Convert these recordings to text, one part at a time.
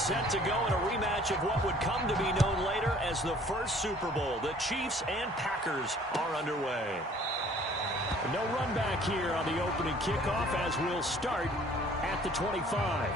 set to go in a rematch of what would come to be known later as the first Super Bowl. The Chiefs and Packers are underway. No run back here on the opening kickoff as we'll start at the 25.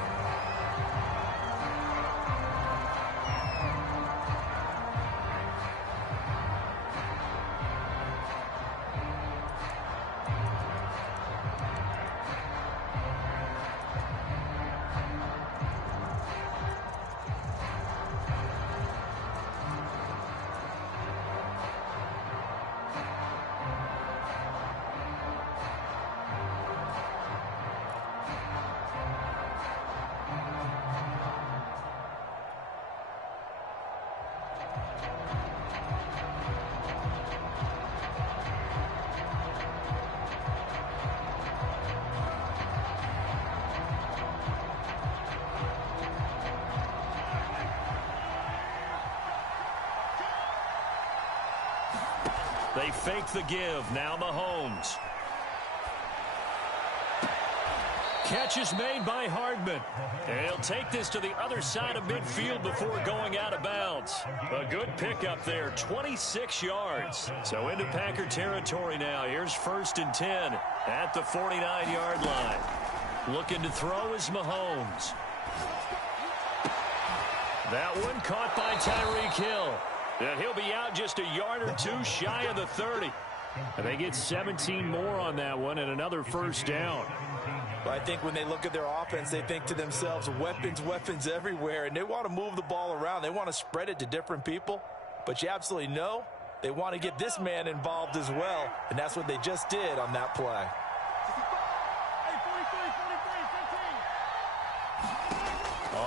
They fake the give. Now Mahomes. Catch is made by Hardman. And he'll take this to the other side of midfield before going out of bounds. A good pickup there, 26 yards. So into Packer territory now. Here's 1st and 10 at the 49-yard line. Looking to throw is Mahomes. That one caught by Tyreek Hill. And he'll be out just a yard or two shy of the 30. And they get 17 more on that one and another first down. Well, I think when they look at their offense, they think to themselves, weapons, weapons everywhere. And they want to move the ball around. They want to spread it to different people. But you absolutely know they want to get this man involved as well. And that's what they just did on that play.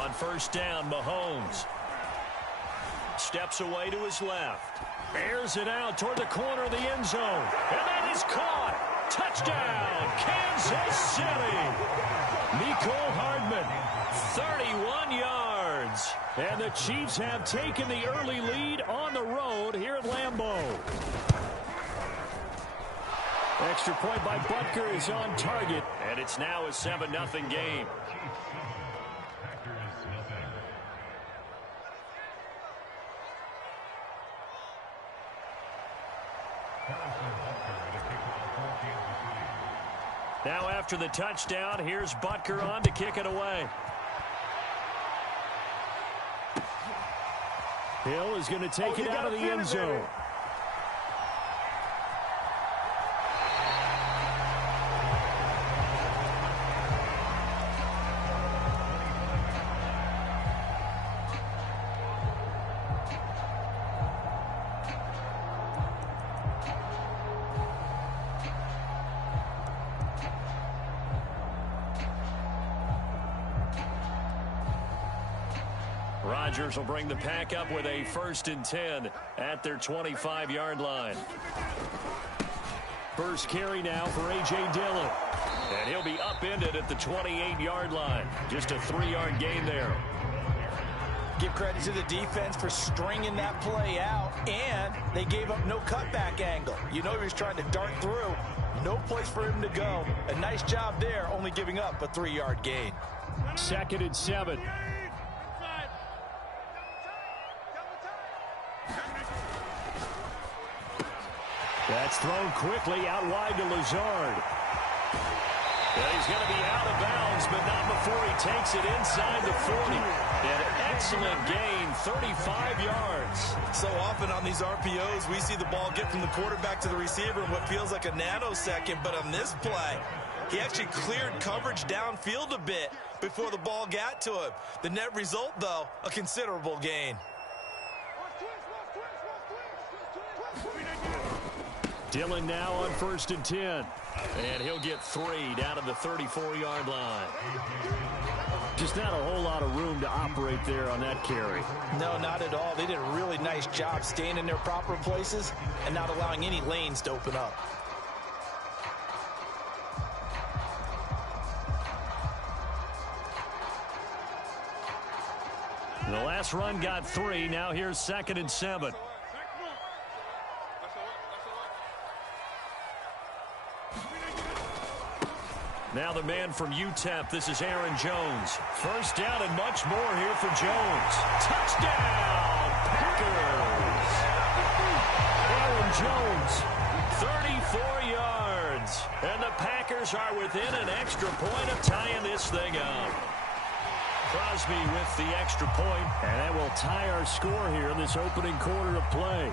On first down, Mahomes steps away to his left. Airs it out toward the corner of the end zone. And that is caught. Touchdown, Kansas City. Mecole Hardman, 31 yards. And the Chiefs have taken the early lead on the road here at Lambeau. Extra point by Butker is on target. And it's now a 7-0 game. Now after the touchdown, here's Butker on to kick it away. Hill is going to take it out of the end zone. Rodgers will bring the pack up with a 1st and 10 at their 25-yard line. First carry now for A.J. Dillon. And he'll be upended at the 28-yard line. Just a 3-yard gain there. Give credit to the defense for stringing that play out, and they gave up no cutback angle. You know he was trying to dart through. No place for him to go. A nice job there, only giving up a 3-yard gain. 2nd and 7. That's thrown quickly out wide to Lazard. Well, he's going to be out of bounds, but not before he takes it inside the 40. An excellent gain, 35 yards. So often on these RPOs, we see the ball get from the quarterback to the receiver in what feels like a nanosecond. But on this play, he actually cleared coverage downfield a bit before the ball got to him. The net result, though, a considerable gain. Dillon now on 1st and 10. And he'll get 3 down to the 34-yard line. Just not a whole lot of room to operate there on that carry. No, not at all. They did a really nice job staying in their proper places and not allowing any lanes to open up. The last run got 3. Now here's 2nd and 7. Now the man from UTEP, this is Aaron Jones. First down and much more here for Jones. Touchdown, Packers! Aaron Jones, 34 yards. And the Packers are within an extra point of tying this thing up. Crosby with the extra point, and that will tie our score here in this opening quarter of play.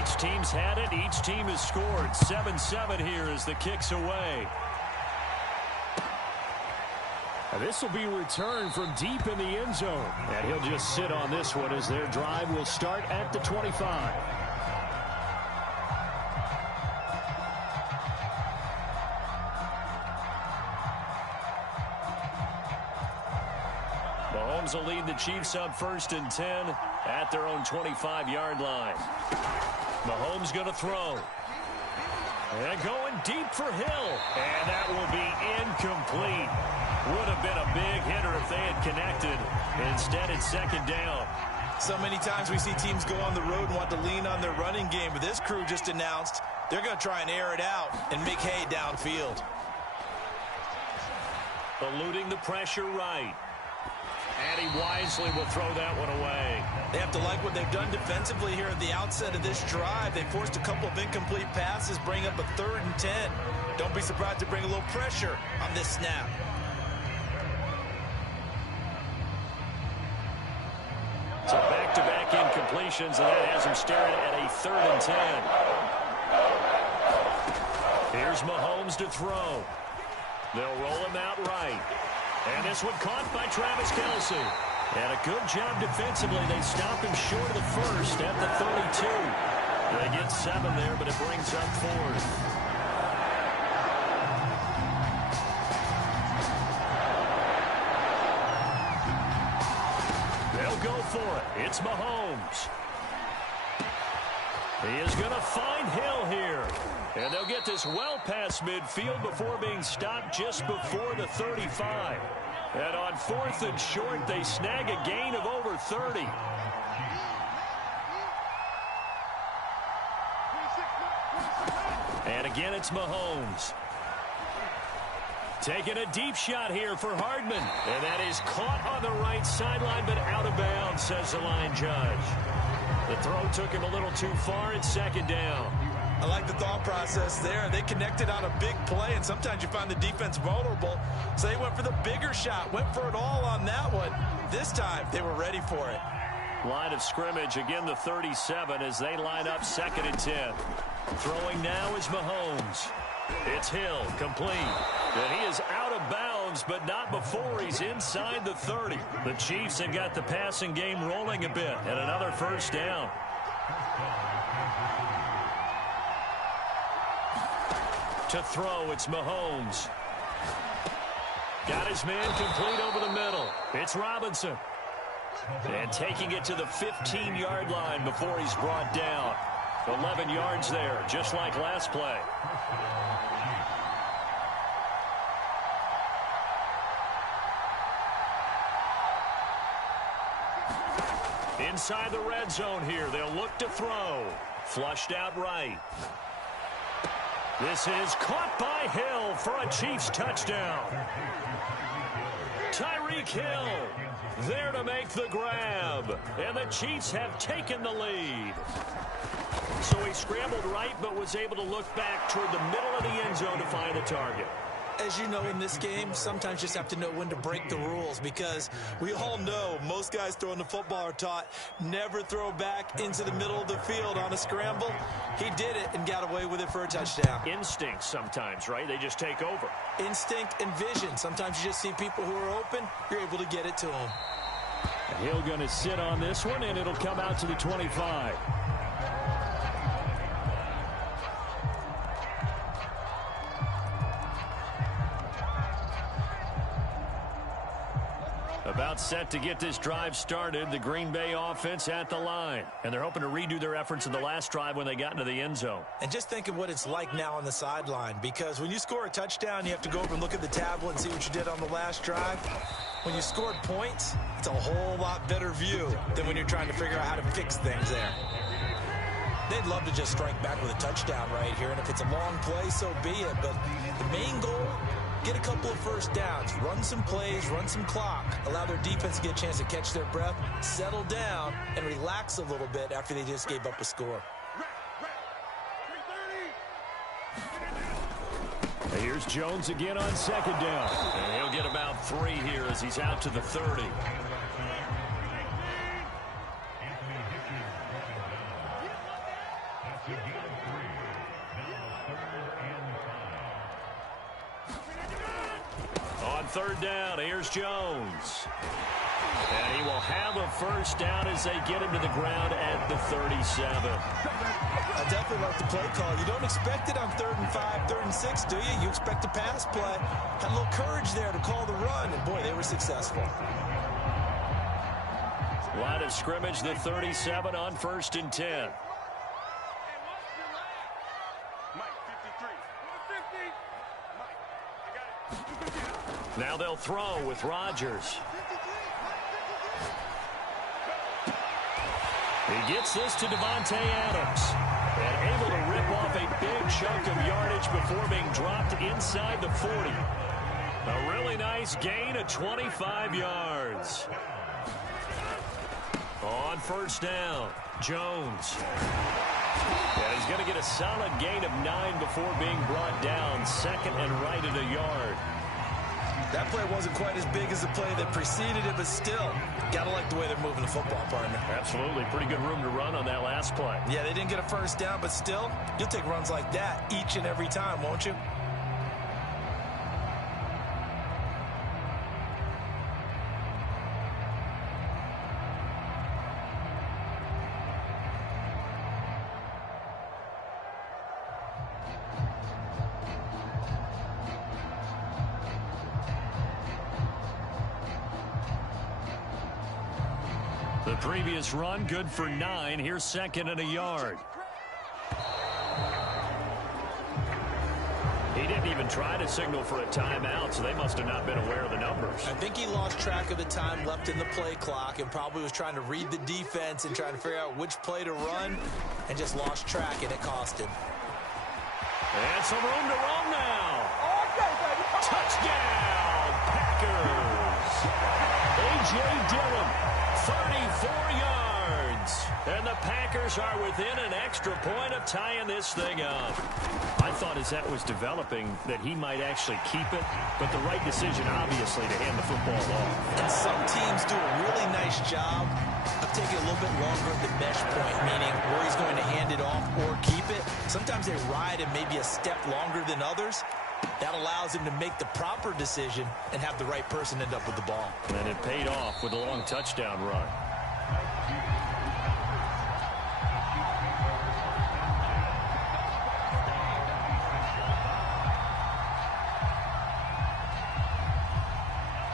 Each team's had it. Each team has scored. 7-7 here as the kick's away. This will be returned from deep in the end zone. And he'll just sit on this one as their drive will start at the 25. Mahomes will lead the Chiefs up 1st and 10 at their own 25-yard line. Mahomes going to throw. And going deep for Hill. And that will be incomplete. Would have been a big hitter if they had connected. Instead, it's 2nd down. So many times we see teams go on the road and want to lean on their running game, but this crew just announced they're going to try and air it out and make hay downfield. Eluding the pressure right. And he wisely will throw that one away. They have to like what they've done defensively here at the outset of this drive. They forced a couple of incomplete passes, bring up a 3rd and 10. Don't be surprised to bring a little pressure on this snap. So back-to-back incompletions, and that has him staring at a 3rd and 10. Here's Mahomes to throw. They'll roll him out right. And this one caught by Travis Kelce. And a good job defensively. They stop him short of the 1st at the 32. They get 7 there, but it brings up 4th. They'll go for it. It's Mahomes. He is going to find Hill here. And they'll get this well past midfield before being stopped just before the 35. And on 4th and short, they snag a gain of over 30. And again, it's Mahomes. Taking a deep shot here for Hardman. And that is caught on the right sideline, but out of bounds, says the line judge. The throw took him a little too far. It's 2nd down. I like the thought process there. They connected on a big play, and sometimes you find the defense vulnerable. So they went for the bigger shot, went for it all on that one. This time, they were ready for it. Line of scrimmage, again the 37 as they line up 2nd and 10. Throwing now is Mahomes. It's Hill, complete. And he is out of bounds, but not before he's inside the 30. The Chiefs have got the passing game rolling a bit, and another 1st down. To throw, it's Mahomes. Got his man complete over the middle. It's Robinson. And taking it to the 15-yard line before he's brought down. 11 yards there, just like last play. Inside the red zone here, they'll look to throw. Flushed out right. This is caught by Hill for a Chiefs touchdown. Tyreek Hill there to make the grab. And the Chiefs have taken the lead. So he scrambled right, but was able to look back toward the middle of the end zone to find the target. As you know, in this game, sometimes you just have to know when to break the rules, because we all know most guys throwing the football are taught never throw back into the middle of the field on a scramble. He did it and got away with it for a touchdown. Instinct sometimes, right? They just take over. Instinct and vision. Sometimes you just see people who are open, you're able to get it to them. Hill going to sit on this one, and it'll come out to the 25. About set to get this drive started. The Green Bay offense at the line. And they're hoping to redo their efforts in the last drive when they got into the end zone. And just think of what it's like now on the sideline, because when you score a touchdown, you have to go over and look at the tablet and see what you did on the last drive. When you scored points, it's a whole lot better view than when you're trying to figure out how to fix things there. They'd love to just strike back with a touchdown right here, and if it's a long play, so be it. But the main goal, get a couple of first downs, run some plays, run some clock, allow their defense to get a chance to catch their breath, settle down, and relax a little bit after they just gave up a score. Here's Jones again on second down. And he'll get about 3 here as he's out to the 30. On third down, here's Jones. And he will have a first down as they get him to the ground at the 37. I definitely like the play call. You don't expect it on 3rd and 5, 3rd and 6, do you? You expect a pass play. Had a little courage there to call the run, and boy, they were successful. Line of scrimmage, the 37 on 1st and 10. Now they'll throw with Rodgers. He gets this to Devontae Adams. And able to rip off a big chunk of yardage before being dropped inside the 40. A really nice gain of 25 yards. On first down, Jones. And he's going to get a solid gain of 9 before being brought down. Second and right at a yard. That play wasn't quite as big as the play that preceded it, but still, gotta like the way they're moving the football, partner. Absolutely. Pretty good room to run on that last play. Yeah, they didn't get a first down, but still, you'll take runs like that each and every time, won't you? The previous run, good for 9. Here's second and a yard. He didn't even try to signal for a timeout, so they must have not been aware of the numbers. I think he lost track of the time left in the play clock and probably was trying to read the defense and trying to figure out which play to run and just lost track, and it cost him. And some room to run now. Touchdown, Packers. A.J. Dillon, 34 yards. And the Packers are within an extra point of tying this thing up. I thought as that was developing that he might actually keep it, but the right decision, obviously, to hand the football off. And some teams do a really nice job of taking a little bit longer at the mesh point, meaning where he's going to hand it off or keep it. Sometimes they ride him maybe a step longer than others. That allows him to make the proper decision and have the right person end up with the ball. And it paid off with a long touchdown run.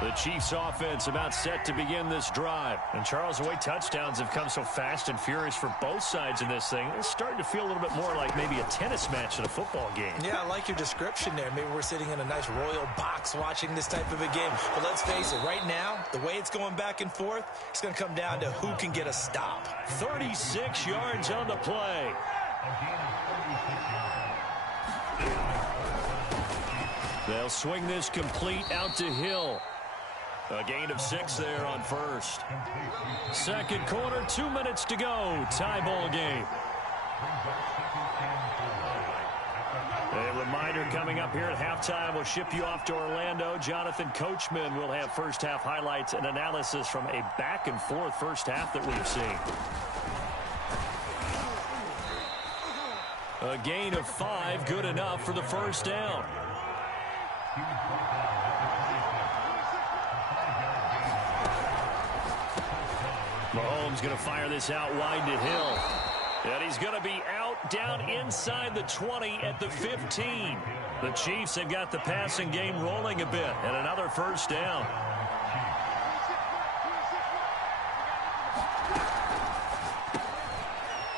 The Chiefs offense about set to begin this drive. And Charles, the way touchdowns have come so fast and furious for both sides in this thing, it's starting to feel a little bit more like maybe a tennis match in a football game. Yeah, I like your description there. Maybe we're sitting in a nice royal box watching this type of a game. But let's face it, right now, the way it's going back and forth, it's going to come down to who can get a stop. 36 yards on the play. They'll swing this complete out to Hill. A gain of 6 there on first. Second quarter, 2 minutes to go. Tie ball game. A reminder coming up here at halftime. We'll ship you off to Orlando. Jonathan Coachman will have first half highlights and analysis from a back and forth first half that we've seen. A gain of 5, good enough for the first down. Mahomes going to fire this out wide to Hill. And he's going to be out down inside the 20 at the 15. The Chiefs have got the passing game rolling a bit. And another first down.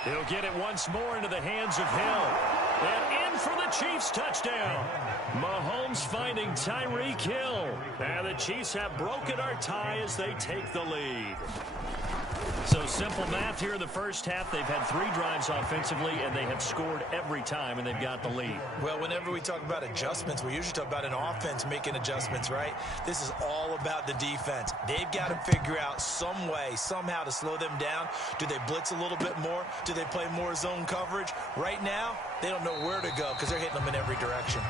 He'll get it once more into the hands of Hill. And in for the Chiefs touchdown. Mahomes finding Tyreek Hill. And the Chiefs have broken our tie as they take the lead. So simple math here in the first half. They've had 3 drives offensively, and they have scored every time, and they've got the lead. Well, whenever we talk about adjustments, we usually talk about an offense making adjustments, right? This is all about the defense. They've got to figure out some way, somehow to slow them down. Do they blitz a little bit more? Do they play more zone coverage? Right now, they don't know where to go because they're hitting them in every direction.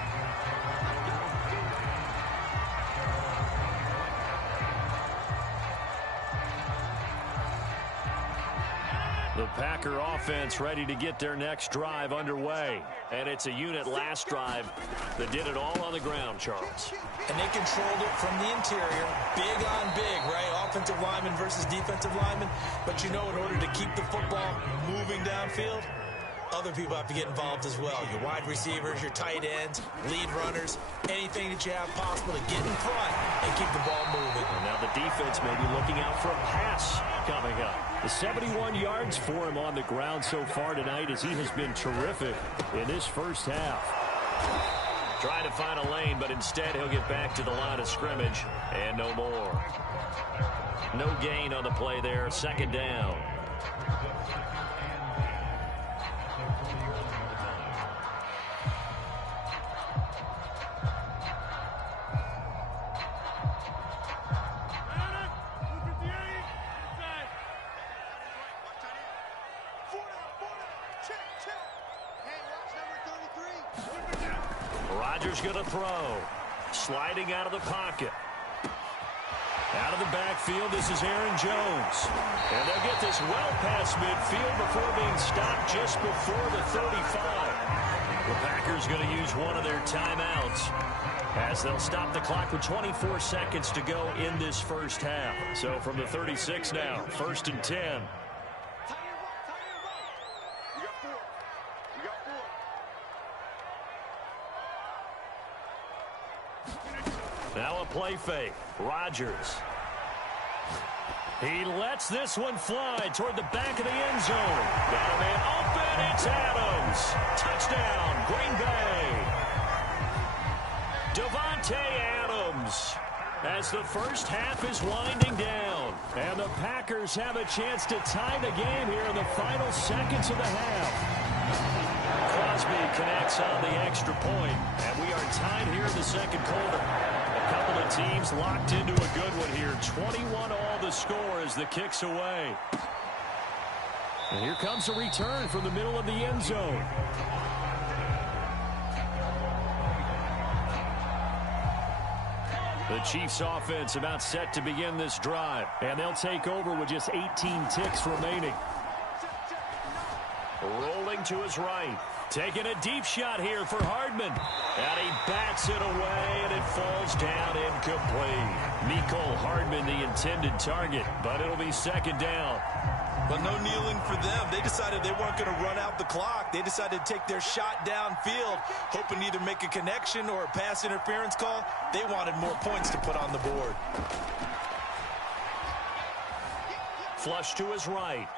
The Packer offense ready to get their next drive underway. And it's a unit last drive that did it all on the ground, Charles. And they controlled it from the interior, big on big, right? Offensive lineman versus defensive lineman. But you know, in order to keep the football moving downfield, other people have to get involved as well. Your wide receivers, your tight ends, lead runners, anything that you have possible to get in front and keep the ball moving. And now the defense may be looking out for a pass coming up. The 71 yards for him on the ground so far tonight as he has been terrific in this first half. Trying to find a lane, but instead he'll get back to the line of scrimmage and no more. No gain on the play there. Second down. Rodgers going to throw. Sliding out of the pocket. Out of the backfield, this is Aaron Jones. And they'll get this well past midfield before being stopped just before the 35. The Packers going to use one of their timeouts as they'll stop the clock with 24 seconds to go in this first half. So from the 36 now, 1st and 10. Now a play fake. Rodgers. He lets this one fly toward the back of the end zone. Got a man open. It's Adams. Touchdown, Green Bay. Davante Adams. As the first half is winding down. And the Packers have a chance to tie the game here in the final seconds of the half. Crosby connects on the extra point, and we are tied here in the second quarter. A couple of teams locked into a good one here. 21 all the score as the kick's away. And here comes a return from the middle of the end zone. The Chiefs offense about set to begin this drive, and they'll take over with just 18 ticks remaining. Rolling to his right. Taking a deep shot here for Hardman. And he bats it away, and it falls down incomplete. Mecole Hardman, the intended target, but it'll be second down. But no kneeling for them. They decided they weren't going to run out the clock. They decided to take their shot downfield, hoping to either make a connection or a pass interference call. They wanted more points to put on the board. Flush to his right.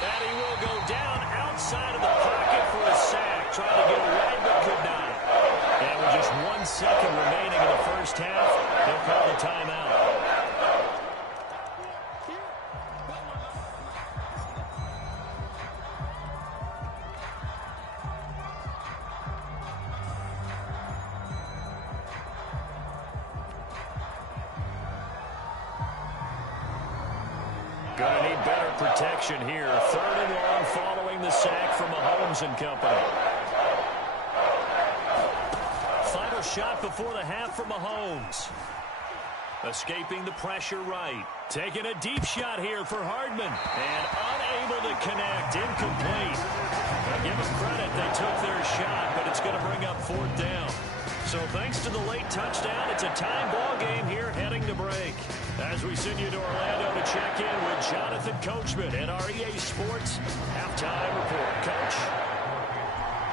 And he will go down outside of the pocket for a sack. Trying to get away, but could not. And with just 1 second remaining in the first half, they'll call the timeout. Gonna need better protection here. 3rd and long following the sack from Mahomes and company. Final shot before the half from Mahomes. Escaping the pressure right. Taking a deep shot here for Hardman. And unable to connect. Incomplete. Now give them credit. They took their shot, but it's going to bring up 4th down. So thanks to the late touchdown, it's a tie ball game here heading to break. As we send you to Orlando to check in with Jonathan Coachman at our EA Sports Halftime Report. Coach.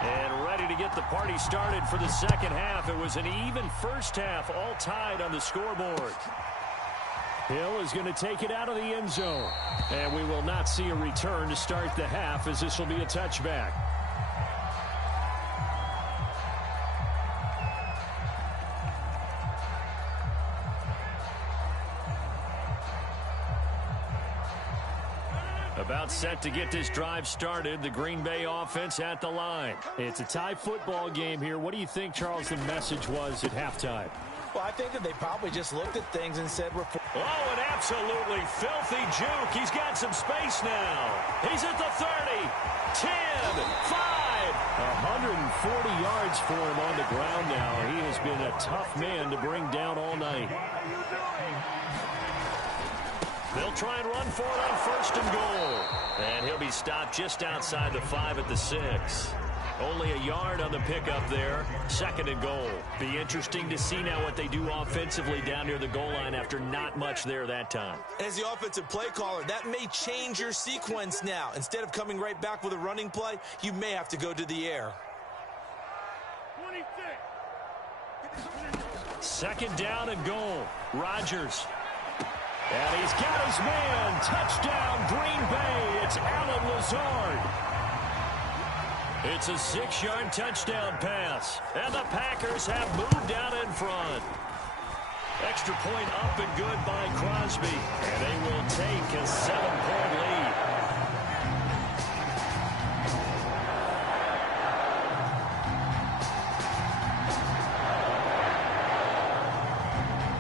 And ready to get the party started for the second half. It was an even first half, all tied on the scoreboard. Hill is going to take it out of the end zone. And we will not see a return to start the half, as this will be a touchback. About set to get this drive started. The Green Bay offense at the line. It's a tie football game here. What do you think, Charles, the message was at halftime? Well, I think that they probably just looked at things and said, oh, an absolutely filthy juke. He's got some space now. He's at the 30, 10, 5. 140 yards for him on the ground now. He has been a tough man to bring down all night. They'll try and run for it on 1st and goal. And he'll be stopped just outside the 5 at the 6. Only a yard on the pickup there. 2nd and goal. Be interesting to see now what they do offensively down near the goal line after not much there that time. As the offensive play caller, that may change your sequence now. Instead of coming right back with a running play, you may have to go to the air. 2nd down and goal. Rodgers. And he's got his man. Touchdown, Green Bay. It's Allen Lazard. It's a 6-yard touchdown pass. And the Packers have moved out in front. Extra point up and good by Crosby. And they will take a 7-point lead.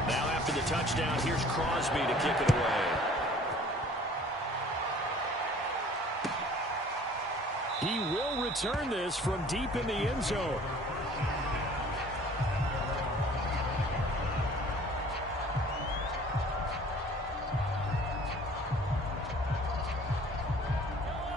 Now after the touchdown, here's Crosby to kick it away. He will return this from deep in the end zone.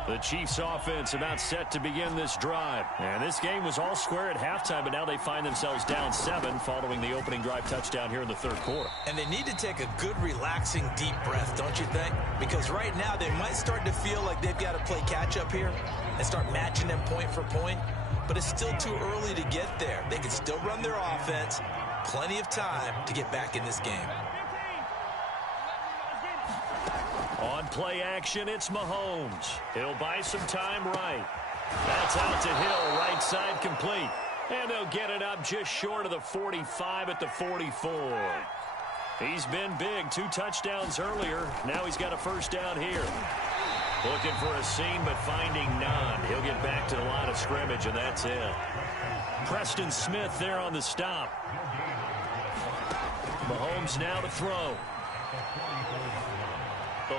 The Chiefs offense about set to begin this drive. And this game was all square at halftime, but now they find themselves down 7 following the opening drive touchdown here in the 3rd quarter. And they need to take a good, relaxing, deep breath, don't you think? Because right now they might start to feel like they've got to play catch-up here and start matching them point for point. But it's still too early to get there. They can still run their offense. Plenty of time to get back in this game. On play action, it's Mahomes. He'll buy some time right. That's out to Hill, right side complete. And they'll get it up just short of the 45 at the 44. He's been big, 2 touchdowns earlier. Now he's got a 1st down here. Looking for a seam, but finding none. He'll get back to the line of scrimmage, and that's it. Preston Smith there on the stop. Mahomes now to throw.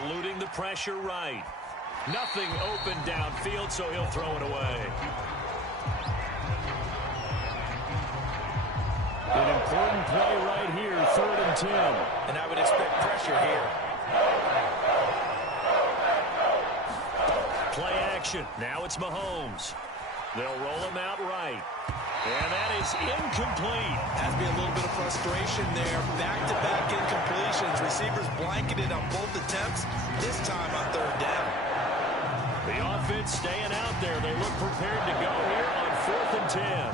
Eluding the pressure right. Nothing open downfield, so he'll throw it away. An important play right here, 3rd and 10. And I would expect pressure here. Play action. Now it's Mahomes. They'll roll him out right. And that is incomplete. Has to be a little bit of frustration there. Back-to-back incompletions. Receivers blanketed on both attempts, this time on 3rd down. The offense staying out there. They look prepared to go here on 4th and 10.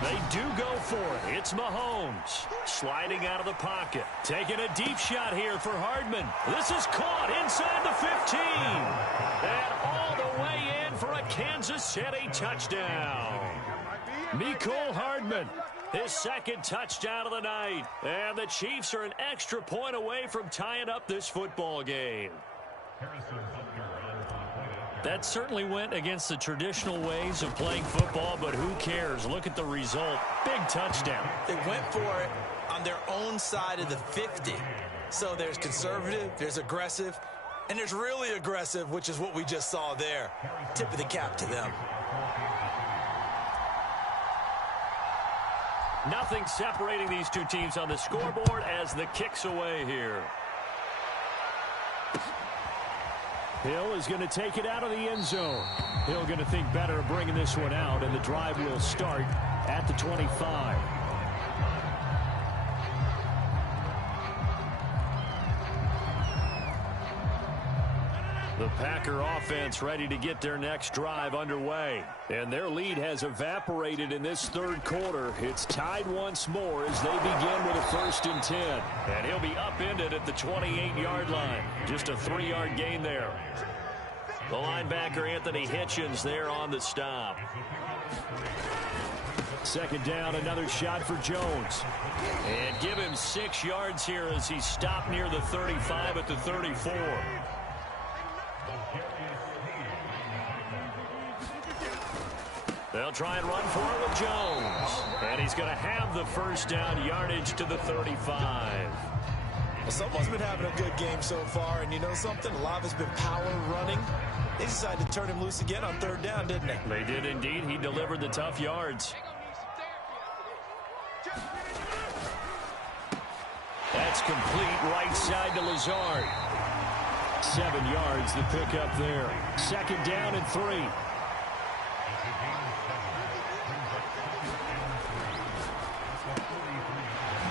They do go for it. It's Mahomes sliding out of the pocket. Taking a deep shot here for Hardman. This is caught inside the 15. And all the way in for a Kansas City touchdown. Mecole Hardman, his 2nd touchdown of the night. And the Chiefs are an extra point away from tying up this football game. That certainly went against the traditional ways of playing football, but who cares? Look at the result. Big touchdown. They went for it on their own side of the 50. So there's conservative, there's aggressive, and there's really aggressive, which is what we just saw there. Tip of the cap to them. Nothing separating these two teams on the scoreboard as the kick's away here. Hill is going to take it out of the end zone. Hill going to think better of bringing this one out, and the drive will start at the 25. The Packer offense ready to get their next drive underway. And their lead has evaporated in this 3rd quarter. It's tied once more as they begin with a 1st and 10. And he'll be upended at the 28-yard line. Just a 3-yard gain there. The linebacker, Anthony Hitchens, there on the stop. 2nd down, another shot for Jones. And give him 6 yards here as he's stopped near the 35 at the 34. They'll try and run for it with Jones. And he's going to have the first down, yardage to the 35. Well, someone's been having a good game so far, and you know something? A lot has been power running. They decided to turn him loose again on third down, didn't they? They did indeed. He delivered the tough yards. That's complete right side to Lazard. 7 yards the pickup there. Second down and 3.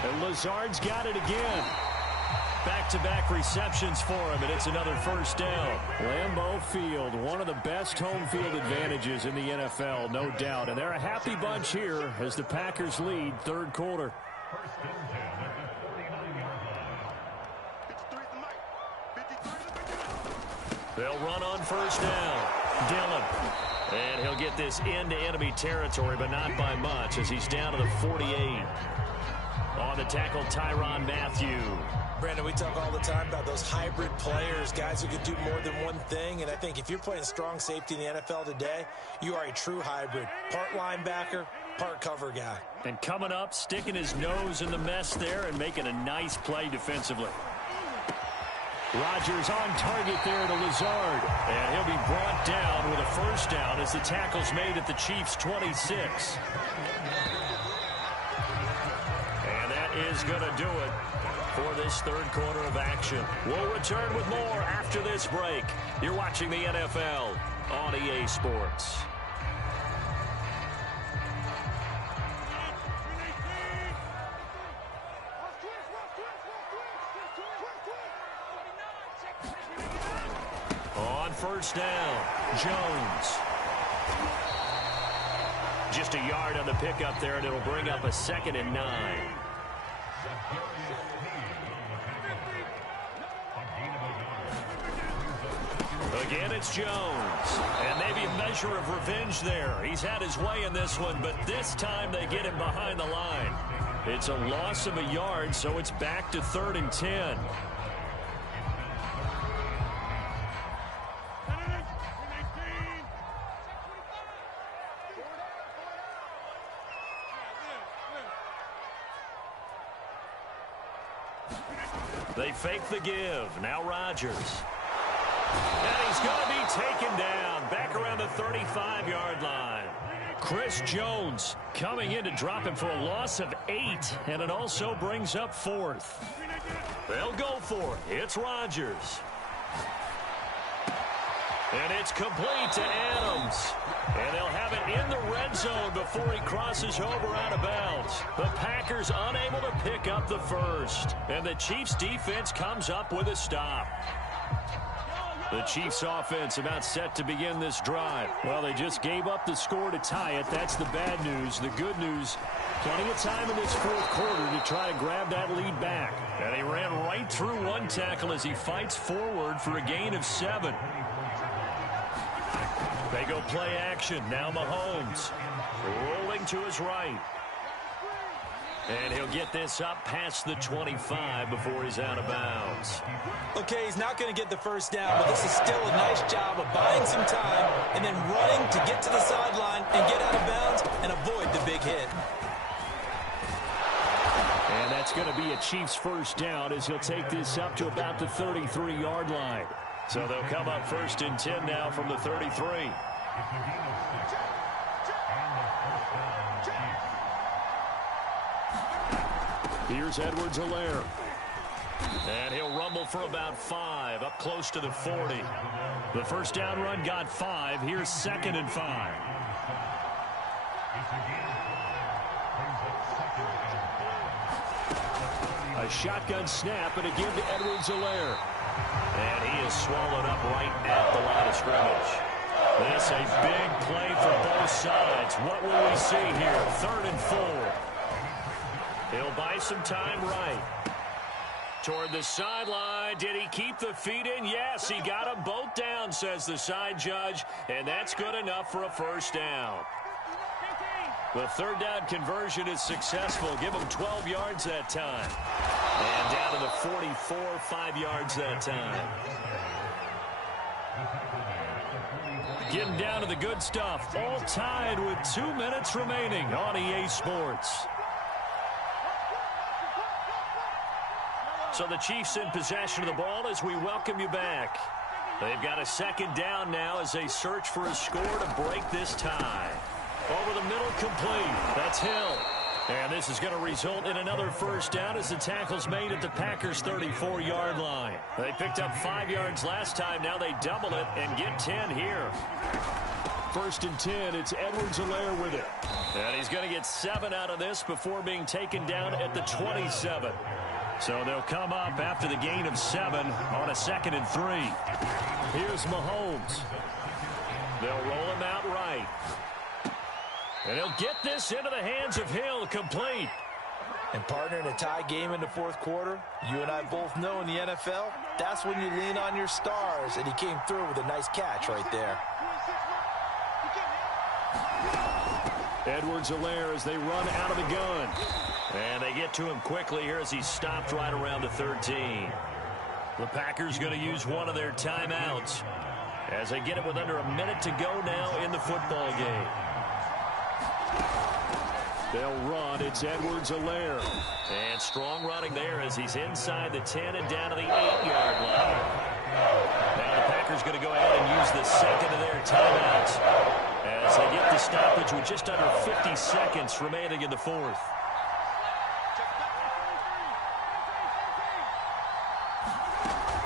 And Lazard's got it again. Back-to-back receptions for him, and it's another first down. Lambeau Field, one of the best home field advantages in the NFL, no doubt. And they're a happy bunch here as the Packers lead third quarter. They'll run on first down. Dillon. And he'll get this into enemy territory, but not by much as he's down to the 48. On the tackle, Tyrann Mathieu. Brandon, we talk all the time about those hybrid players, guys who can do more than one thing. And I think if you're playing strong safety in the NFL today, you are a true hybrid. Part linebacker, part cover guy. And coming up, sticking his nose in the mess there and making a nice play defensively. Rodgers on target there to Lazard. And he'll be brought down with a first down as the tackle's made at the Chiefs' 26. And that is going to do it for this third quarter of action. We'll return with more after this break. You're watching the NFL on EA Sports. On first down, Jones. Just a yard on the pickup there, and it'll bring up a 2nd and 9. Again, it's Jones. And maybe a measure of revenge there. He's had his way in this one, but this time they get him behind the line. It's a loss of a yard, so it's back to 3rd and 10. They fake the give. Now Rodgers. And he's going to be taken down back around the 35-yard line. Chris Jones coming in to drop him for a loss of 8, and it also brings up 4th. They'll go for it. It's Rodgers. And it's complete to Adams. And they'll have it in the red zone before he crosses over out of bounds. The Packers unable to pick up the first. And the Chiefs defense comes up with a stop. The Chiefs offense about set to begin this drive. Well, they just gave up the score to tie it. That's the bad news. The good news, plenty of time in this fourth quarter to try to grab that lead back. And he ran right through one tackle as he fights forward for a gain of 7. They go play action. Now Mahomes rolling to his right. And he'll get this up past the 25 before he's out of bounds. Okay, he's not going to get the first down, but this is still a nice job of buying some time and then running to get to the sideline and get out of bounds and avoid the big hit. And that's going to be a Chiefs first down as he'll take this up to about the 33-yard line. So they'll come up 1st and 10 now from the 33. Here's Edwards-Helaire. And he'll rumble for about 5, up close to the 40. The first down run got 5. Here's 2nd and 5. A shotgun snap and again to Edwards-Helaire. And he is swallowed up right at the line of scrimmage. This a big play for both sides. What will we see here? 3rd and 4. He'll buy some time right. Toward the sideline. Did he keep the feet in? Yes, he got them both down, says the side judge. And that's good enough for a first down. The 3rd down conversion is successful. Give him 12 yards that time. And down to the 44, 5 yards that time. Getting down to the good stuff. All tied with 2 minutes remaining on EA Sports. So the Chiefs in possession of the ball as we welcome you back. They've got a second down now as they search for a score to break this tie. Over the middle, complete. That's Hill. And this is going to result in another first down as the tackle's made at the Packers' 34-yard line. They picked up 5 yards last time. Now they double it and get 10 here. 1st and 10. It's Edwards-Helaire with it. And he's going to get 7 out of this before being taken down at the 27. So they'll come up after the gain of 7 on a 2nd and 3. Here's Mahomes. They'll roll him out right. And he'll get this into the hands of Hill, complete. And partner, in a tie game in the 4th quarter, you and I both know in the NFL, that's when you lean on your stars, and he came through with a nice catch right there. Edwards-Helaire as they run out of the gun. And they get to him quickly here as he's stopped right around the 13. The Packers going to use one of their timeouts as they get it with under a minute to go now in the football game. They'll run. It's Edwards-Helaire. And strong running there as he's inside the 10 and down to the 8-yard line. Now the Packers going to go ahead and use the second of their timeouts as they get the stoppage with just under 50 seconds remaining in the 4th.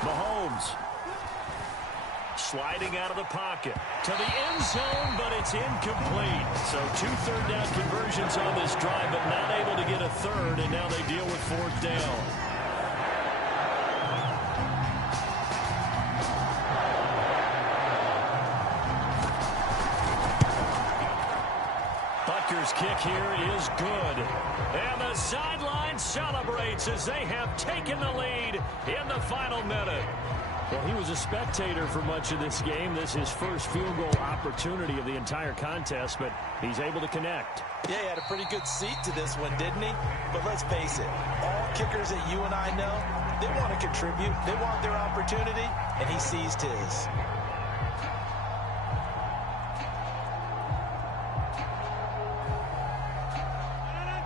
Mahomes. Sliding out of the pocket to the end zone, but it's incomplete. So 2 third-down conversions on this drive, but not able to get a third, and now they deal with 4th down. Butker's kick here is good. And the sideline celebrates as they have taken the lead in the final minute. Well, he was a spectator for much of this game. This is his first field goal opportunity of the entire contest, but he's able to connect. Yeah, he had a pretty good seat to this one, didn't he? But let's face it, all kickers that you and I know, they want to contribute. They want their opportunity, and he seized his.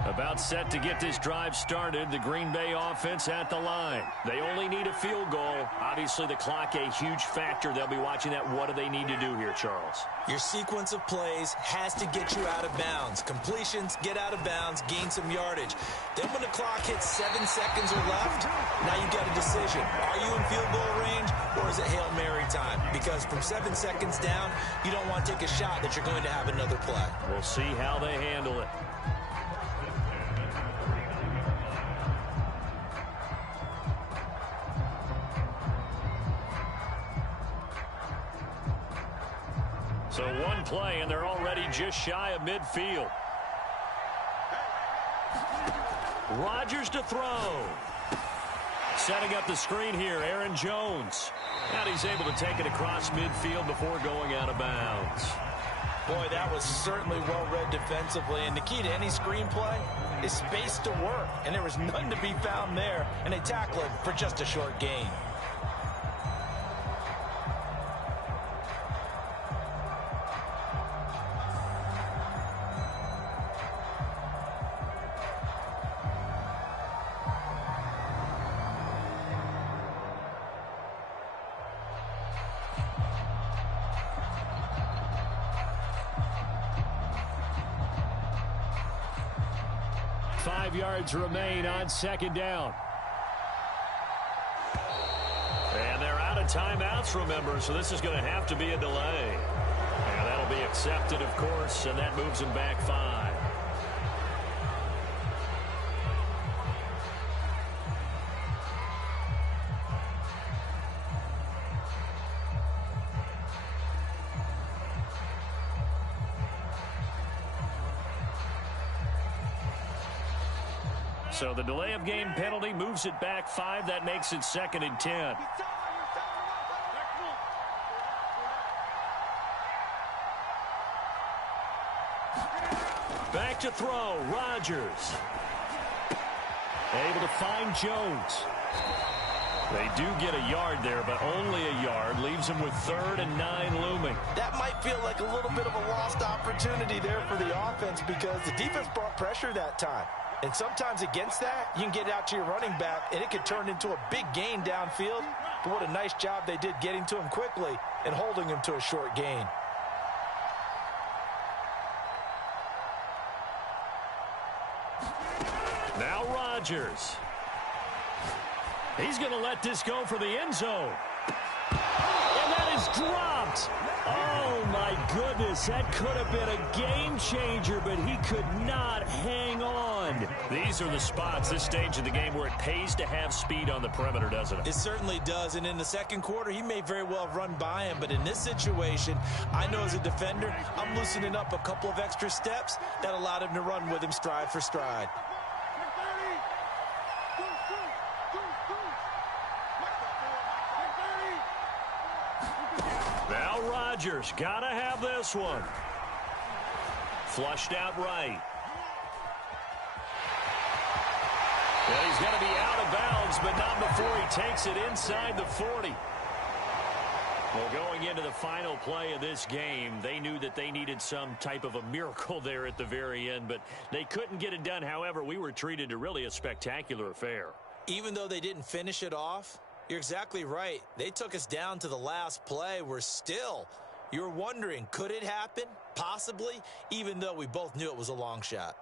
About set to get this drive started. The Green Bay offense at the line. They only need a field goal. Obviously, the clock a huge factor. They'll be watching that. What do they need to do here, Charles? Your sequence of plays has to get you out of bounds. Completions, get out of bounds, gain some yardage. Then when the clock hits 7 seconds or left, now you've got a decision. Are you in field goal range, or is it Hail Mary time? Because from 7 seconds down, you don't want to take a shot that you're going to have another play. We'll see how they handle it. So one play, and they're already just shy of midfield. Rodgers to throw. Setting up the screen here, Aaron Jones. And he's able to take it across midfield before going out of bounds. Boy, that was certainly well-read defensively. And the key to any screenplay is space to work. And there was none to be found there. And they tackle it for just a short gain. Yards remain on 2nd down. And they're out of timeouts, remember, so this is going to have to be a delay. And that'll be accepted, of course, and that moves them back 5. So the delay of game penalty moves it back 5. That makes it 2nd and 10. Back to throw. Rodgers. Able to find Jones. They do get a yard there, but only a yard. Leaves them with 3rd and 9 looming. That might feel like a little bit of a lost opportunity there for the offense because the defense brought pressure that time. And sometimes against that, you can get it out to your running back, and it could turn into a big gain downfield. But what a nice job they did getting to him quickly and holding him to a short gain. Now Rodgers. He's going to let this go for the end zone. And that is dropped. Oh, my goodness. That could have been a game changer, but he could not hang on. These are the spots, this stage of the game, where it pays to have speed on the perimeter, doesn't it? It certainly does. And in the second quarter, he may very well have run by him. But in this situation, I know as a defender, I'm loosening up a couple of extra steps that allowed him to run with him stride for stride. Now Rodgers, gotta have this one. Flushed out right. Well, he's going to be out of bounds, but not before he takes it inside the 40. Well, going into the final play of this game, they knew that they needed some type of a miracle there at the very end, but they couldn't get it done. However, we were treated to really a spectacular affair. Even though they didn't finish it off, you're exactly right. They took us down to the last play. We're still, you're wondering, could it happen? Possibly, even though we both knew it was a long shot.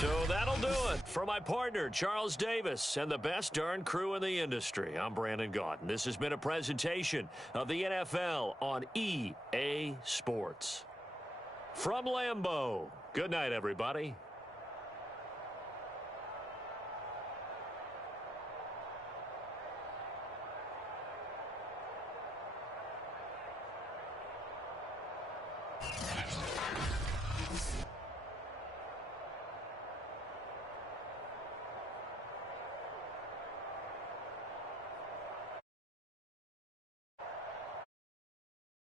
So that'll do it. For my partner, Charles Davis, and the best darn crew in the industry, I'm Brandon Gaudin. This has been a presentation of the NFL on EA Sports. From Lambeau, good night, everybody.